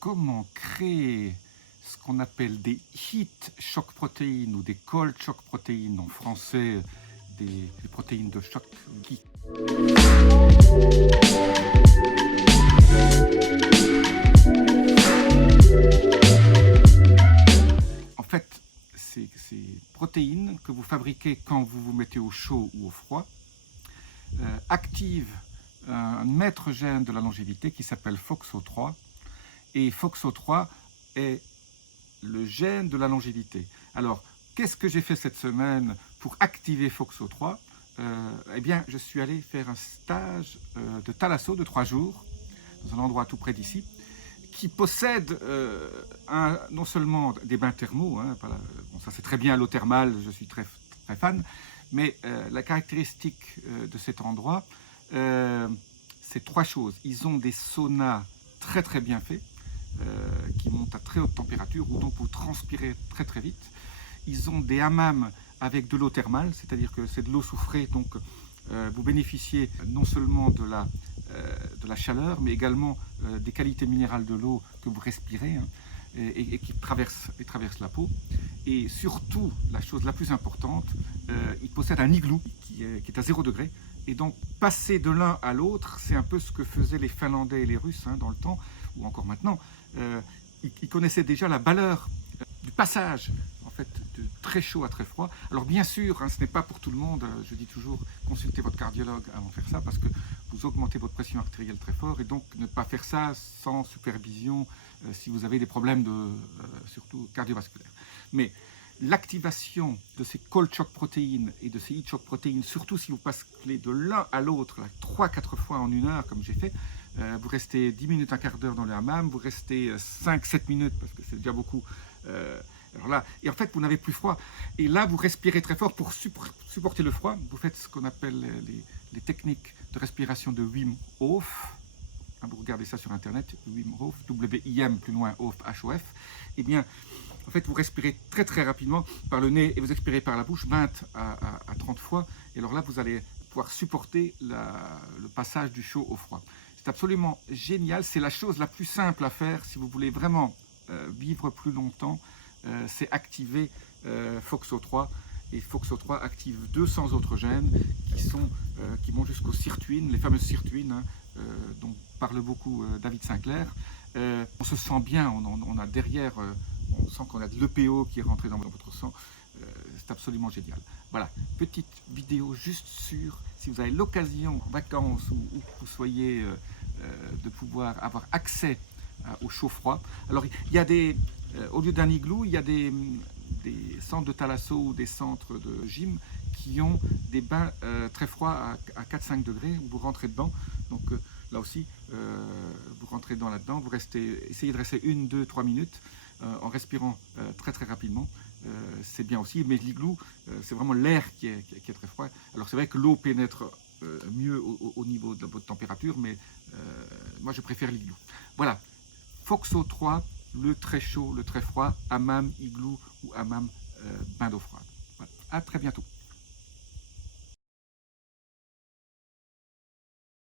comment créer ce qu'on appelle des heat shock protéines ou des cold shock protéines, en français des protéines de choc geek. En fait, ces protéines que vous fabriquez quand vous vous mettez au chaud ou au froid activent un maître gène de la longévité qui s'appelle FOXO3. Et FOXO3 est le gène de la longévité. Alors, qu'est-ce que j'ai fait cette semaine pour activer FOXO3 ? Eh bien, je suis allé faire un stage de thalasso de 3 jours, dans un endroit tout près d'ici, qui possède non seulement des bains thermaux, hein, bon, ça c'est très bien l'eau thermale, je suis très fan, mais la caractéristique de cet endroit, c'est 3 choses. Ils ont des saunas très bien faits, qui montent à très haute température, où donc vous transpirez très vite. Ils ont des hammams avec de l'eau thermale, c'est-à-dire que c'est de l'eau soufrée, donc vous bénéficiez non seulement de la chaleur, mais également des qualités minérales de l'eau que vous respirez, hein, et qui traverse la peau. Et surtout, la chose la plus importante, il possède un igloo qui est à 0 degré. Et donc, passer de l'un à l'autre, c'est un peu ce que faisaient les Finlandais et les Russes, hein, dans le temps, ou encore maintenant. Ils connaissaient déjà la valeur du passage, en fait, de très chaud à très froid. Alors bien sûr, hein, ce n'est pas pour tout le monde. Je dis toujours, consultez votre cardiologue avant de faire ça, parce que vous augmentez votre pression artérielle très fort, et donc ne pas faire ça sans supervision si vous avez des problèmes surtout cardiovasculaires. Mais l'activation de ces cold shock protéines et de ces heat shock protéines, surtout si vous passez de l'un à l'autre 3-4 fois en 1 heure, comme j'ai fait, vous restez 10 minutes, un quart d'heure dans le hammam, vous restez 5-7 minutes, parce que c'est déjà beaucoup. Alors là, et en fait, vous n'avez plus froid. Et là, vous respirez très fort pour supporter le froid. Vous faites ce qu'on appelle les techniques de respiration de Wim Hof. Vous regardez ça sur Internet, Wim Hof, W-I-M, plus loin, Hof, H-O-F. Eh bien, en fait, vous respirez très rapidement par le nez et vous expirez par la bouche 20 à 30 fois. Et alors là, vous allez pouvoir supporter le passage du chaud au froid. C'est absolument génial. C'est la chose la plus simple à faire si vous voulez vraiment vivre plus longtemps. C'est activer FOXO3. Et FOXO3 active 200 autres gènes qui vont jusqu'aux sirtuines, les fameuses sirtuines, hein, dont parle beaucoup David Sinclair. On se sent bien, on a derrière, on sent qu'on a de l'EPO qui est rentré dans votre sang. C'est absolument génial. Voilà, petite vidéo juste sur, si vous avez l'occasion, en vacances, ou où vous soyez, de pouvoir avoir accès au chaud-froid. Alors, il y a au lieu d'un igloo, il y a des centres de thalasso ou des centres de gym qui ont des bains très froids à 4-5 degrés, où vous rentrez dedans. Donc là aussi, vous rentrez là-dedans, vous essayez de rester 1, 2, 3 minutes en respirant très rapidement. C'est bien aussi, mais l'igloo, c'est vraiment l'air qui est très froid. Alors c'est vrai que l'eau pénètre mieux au niveau de votre température, mais moi je préfère l'igloo. Voilà, FOXO3, le très chaud, le très froid, hammam, igloo ou hammam, bain d'eau froide. Voilà. À très bientôt.